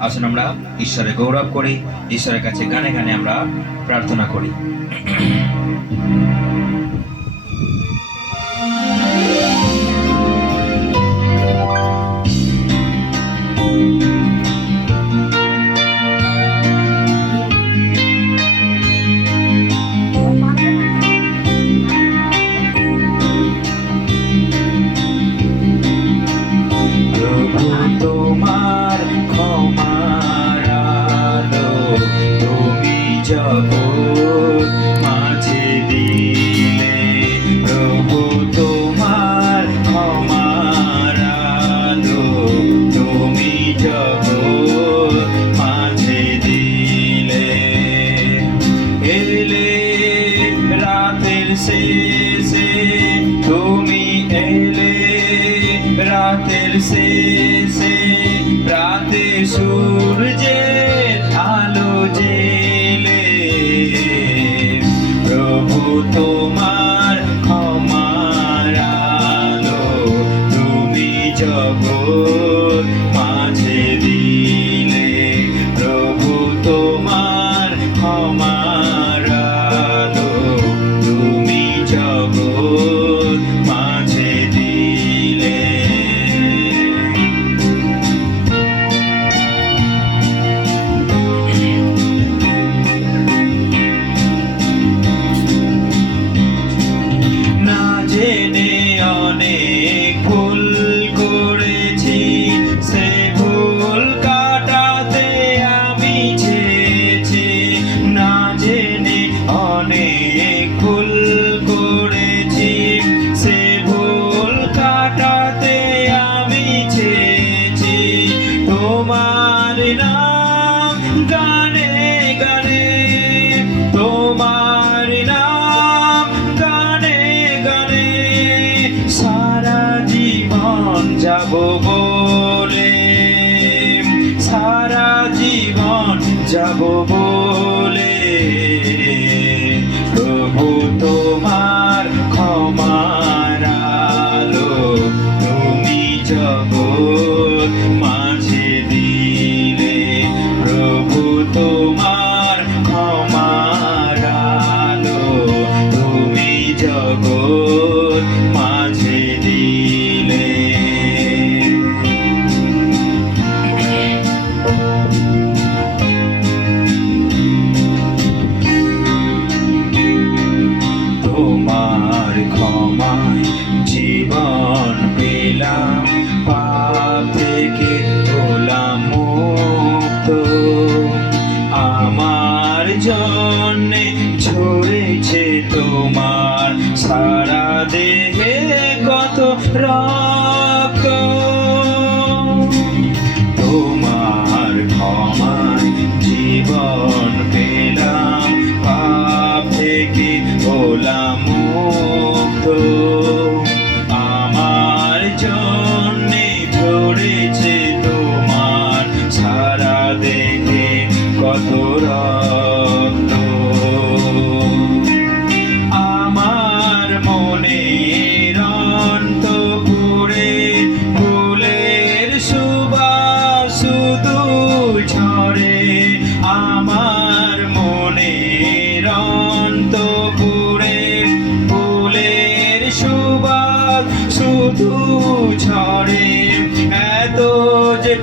আসুন আমরা ঈশ্বরের গৌরব করি ঈশ্বরের কাছে গানে গানে আমরা প্রার্থনা করি। শেষে তুমি এলে, রাতের শেষে রাতে সূর্যের আলো জেলে। প্রভু তোমার ক্ষমার আলো, তুমি জগৎ যাব দেহে কত রক্ত। তোমার ক্ষমা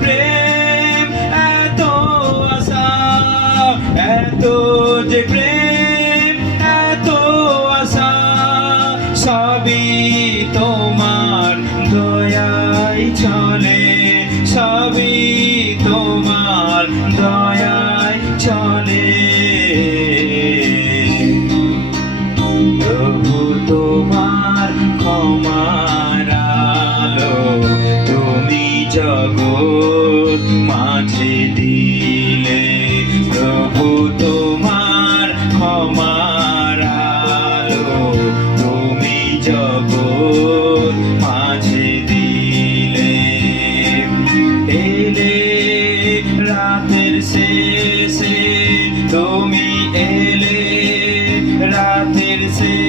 প্রেম এত আশা এত যে প্রেম এত আশা সবই তো জগৎ মাঝে দিলে প্রভু তোমার ক্ষমার আলো। তুমি জগৎ মাঝে দিলে। এলে রাতের শেষে তুমি এলে, রাতের শেষ